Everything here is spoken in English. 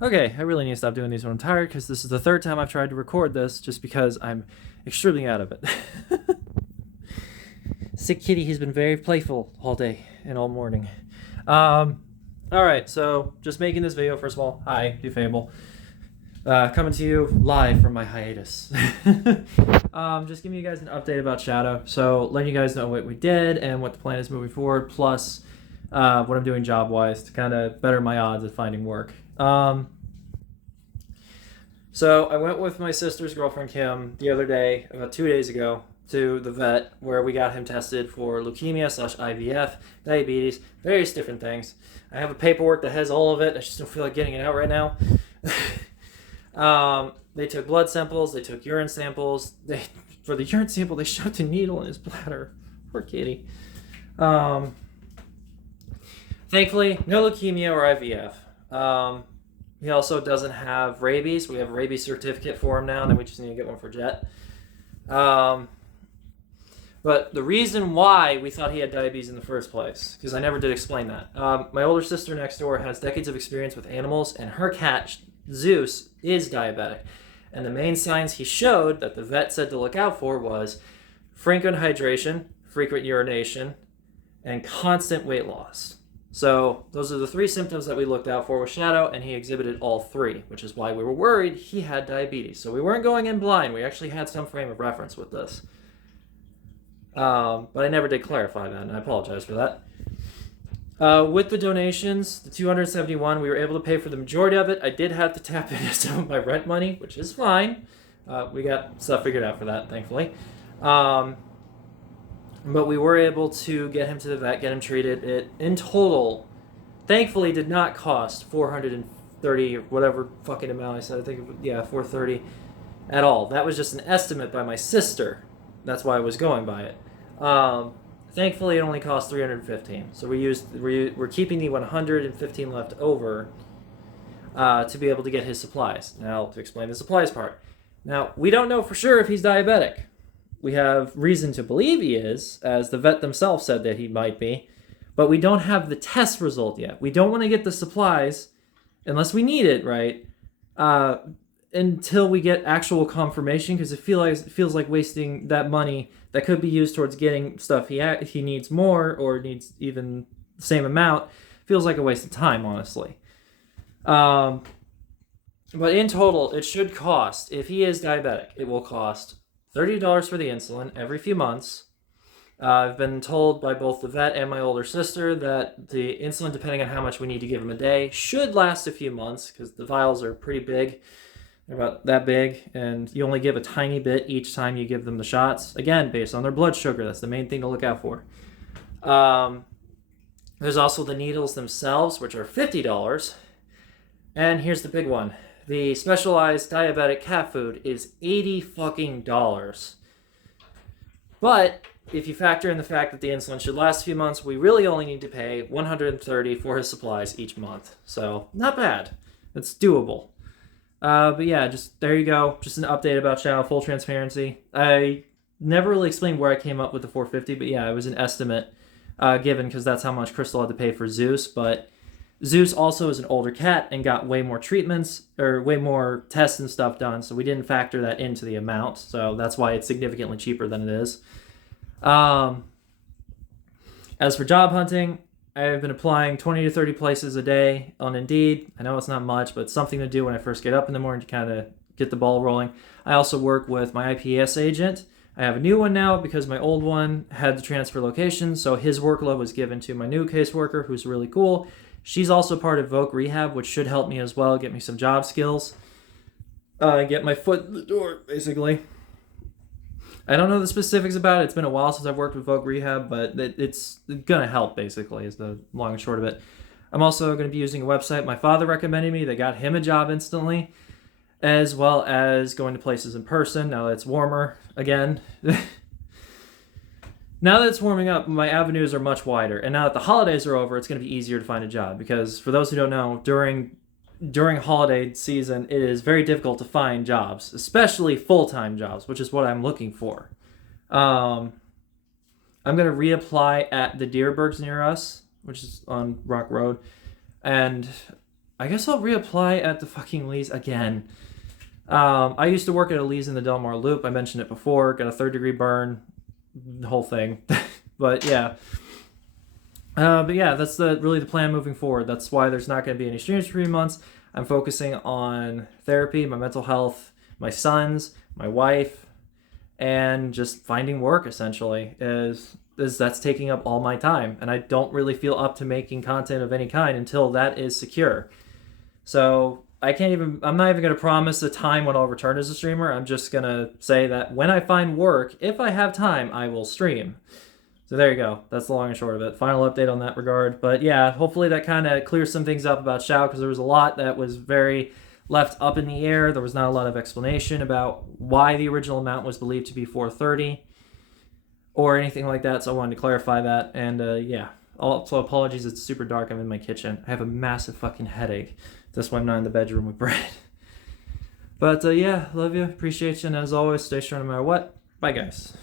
Okay, I really need to stop doing these when I'm tired because this is the third time I've tried to record this just because I'm extremely out of it. Sick kitty has been very playful all day and all morning. Alright, so just making this video, first of all, hi, Defable. Coming to you live from my hiatus. Just giving you guys an update about Shadow. So letting you guys know what we did and what the plan is moving forward, plus what I'm doing job-wise to kind of better my odds at finding work. So I went with my sister's girlfriend Kim the other day, about 2 days ago, to the vet where we got him tested for leukemia/IVF, diabetes, various different things. I have a paperwork that has all of it. I just don't feel like getting it out right now. They took blood samples. They took urine samples. For the urine sample, they shoved a needle in his bladder. Poor kitty. Thankfully, no leukemia or IVF. He also doesn't have rabies. We have a rabies certificate for him now, and then we just need to get one for Jet. But the reason why we thought he had diabetes in the first place, because I never did explain that. My older sister next door has decades of experience with animals, and her cat, Zeus, is diabetic. And the main signs he showed that the vet said to look out for was frequent hydration, frequent urination, and constant weight loss. So those are the three symptoms that we looked out for with Shadow, and he exhibited all three, which is why we were worried he had diabetes. So we weren't going in blind. We actually had some frame of reference with this. But I never did clarify that, and I apologize for that. With the donations, the $271, we were able to pay for the majority of it. I did have to tap into some of my rent money, which is fine. We got stuff figured out for that, thankfully. But we were able to get him to the vet, get him treated. It, in total, thankfully did not cost $430 or whatever fucking amount I said. I think, $430 at all. That was just an estimate by my sister. That's why I was going by it. Thankfully, it only cost $315. So we're keeping the $115 left over to be able to get his supplies. Now, to explain the supplies part. Now, we don't know for sure if he's diabetic. We have reason to believe he is, as the vet themselves said that he might be, but we don't have the test result yet. We don't want to get the supplies, unless we need it, right, until we get actual confirmation, because it feels like wasting that money that could be used towards getting stuff he needs more, or needs even the same amount. Feels like a waste of time, honestly. But in total, it should cost, if he is diabetic, it will cost $30 for the insulin every few months. I've been told by both the vet and my older sister that the insulin, depending on how much we need to give him a day, should last a few months because the vials are pretty big. They're about that big, and you only give a tiny bit each time you give them the shots. Again, based on their blood sugar. That's the main thing to look out for. There's also the needles themselves, which are $50. And here's the big one. The specialized diabetic cat food is $80 fucking dollars. But if you factor in the fact that the insulin should last a few months, we really only need to pay $130 for his supplies each month. So not bad. It's doable. But yeah, just there you go. Just an update about Shadow, full transparency. I never really explained where I came up with the $450, but yeah, it was an estimate given because that's how much Crystal had to pay for Zeus. But Zeus also is an older cat and got way more treatments or way more tests and stuff done, so we didn't factor that into the amount. So that's why it's significantly cheaper than it is. As for job hunting, I've been applying 20 to 30 places a day on Indeed. I know it's not much, but it's something to do when I first get up in the morning to kind of get the ball rolling. I also work with my IPS agent. I have a new one now because my old one had to transfer location, so his workload was given to my new caseworker, who's really cool. She's also part of Voc Rehab, which should help me as well, get me some job skills. Get my foot in the door, basically. I don't know the specifics about it. It's been a while since I've worked with Voc Rehab, but it's going to help, basically, is the long and short of it. I'm also going to be using a website my father recommended me that got him a job instantly, as well as going to places in person now that it's warmer again. Now that it's warming up, my avenues are much wider. And now that the holidays are over, it's going to be easier to find a job. Because for those who don't know, during holiday season, it is very difficult to find jobs, especially full-time jobs, which is what I'm looking for. I'm going to reapply at the Deerbergs near us, which is on Rock Road. And I guess I'll reapply at the fucking Lee's again. I used to work at a Lee's in the Del Mar Loop. I mentioned it before. Got a 3rd-degree burn. The whole thing. But yeah. That's really the plan moving forward. That's why there's not going to be any streams for 3 months. I'm focusing on therapy, my mental health, my sons, my wife, and just finding work, essentially. Is that's taking up all my time. And I don't really feel up to making content of any kind until that is secure. So I'm not even going to promise a time when I'll return as a streamer. I'm just going to say that when I find work, if I have time, I will stream. So there you go. That's the long and short of it. Final update on that regard. But yeah, hopefully that kind of clears some things up about Xiao, because there was a lot that was very left up in the air. There was not a lot of explanation about why the original amount was believed to be 430 or anything like that. So I wanted to clarify that. And yeah, also apologies. It's super dark. I'm in my kitchen. I have a massive fucking headache. That's why I'm not in the bedroom with Brad. But yeah, love you. Appreciate you. And as always, stay strong no matter what. Bye, guys.